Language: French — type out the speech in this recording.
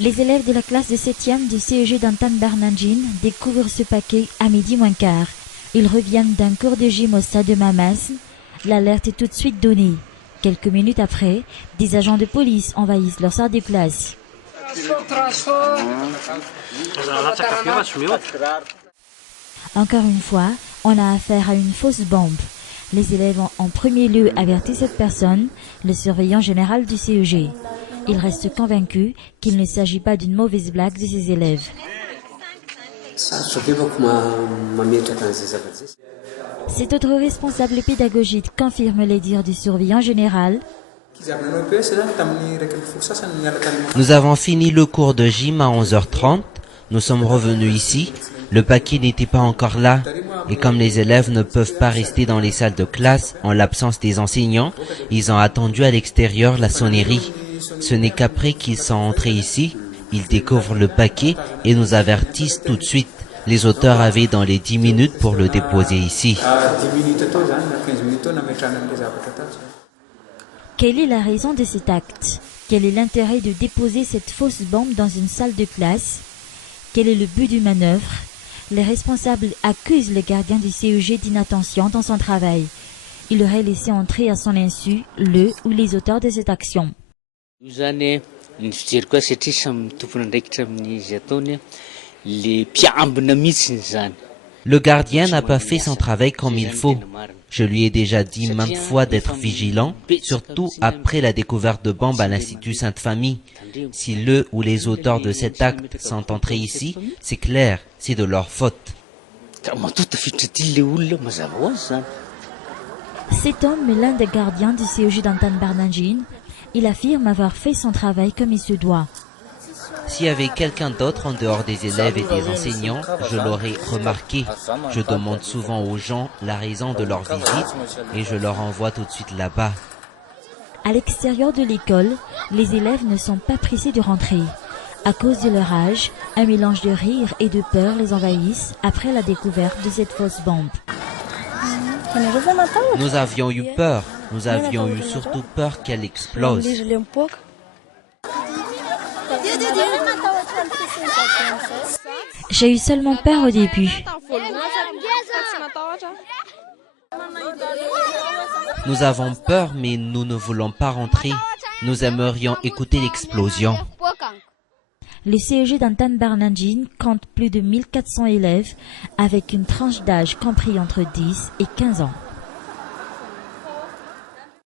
Les élèves de la classe de 7e du CEG d'Antan Barnangin découvrent ce paquet à midi moins quart. Ils reviennent d'un cours de gym au stade de Mamasne. L'alerte est tout de suite donnée. Quelques minutes après, des agents de police envahissent leur salle de classe. Encore une fois, on a affaire à une fausse bombe. Les élèves ont en premier lieu averti cette personne, le surveillant général du CEG. Il reste convaincu qu'il ne s'agit pas d'une mauvaise blague de ses élèves. Cet autre responsable pédagogique confirme les dires du surveillant général. Nous avons fini le cours de gym à 11h30. Nous sommes revenus ici. Le paquet n'était pas encore là. Et comme les élèves ne peuvent pas rester dans les salles de classe en l'absence des enseignants, ils ont attendu à l'extérieur la sonnerie. Ce n'est qu'après qu'ils sont entrés ici, ils découvrent le paquet et nous avertissent tout de suite. Les auteurs avaient dans les 10 minutes pour le déposer ici. Quelle est la raison de cet acte? Quel est l'intérêt de déposer cette fausse bombe dans une salle de classe? Quel est le but du manœuvre? Les responsables accusent le gardien du CEG d'inattention dans son travail. Il aurait laissé entrer à son insu le ou les auteurs de cette action. Le gardien n'a pas fait son travail comme il faut. Je lui ai déjà dit maintes fois d'être vigilant, surtout après la découverte de bombes à l'Institut Sainte-Famille. Si le ou les auteurs de cet acte sont entrés ici, c'est clair, c'est de leur faute. Cet homme est l'un des gardiens du CEG d'Antan Barnangin. Il affirme avoir fait son travail comme il se doit. S'il y avait quelqu'un d'autre en dehors des élèves et des enseignants, je l'aurais remarqué. Je demande souvent aux gens la raison de leur visite et je leur envoie tout de suite là-bas. À l'extérieur de l'école, les élèves ne sont pas pressés de rentrer. À cause de leur âge, un mélange de rire et de peur les envahissent après la découverte de cette fausse bombe. Nous avions eu peur. Nous avions eu surtout peur qu'elle explose. J'ai eu seulement peur au début. Nous avons peur, mais nous ne voulons pas rentrer. Nous aimerions écouter l'explosion. Le CEG d'Antan Barnangin compte plus de 1400 élèves avec une tranche d'âge compris entre 10 et 15 ans.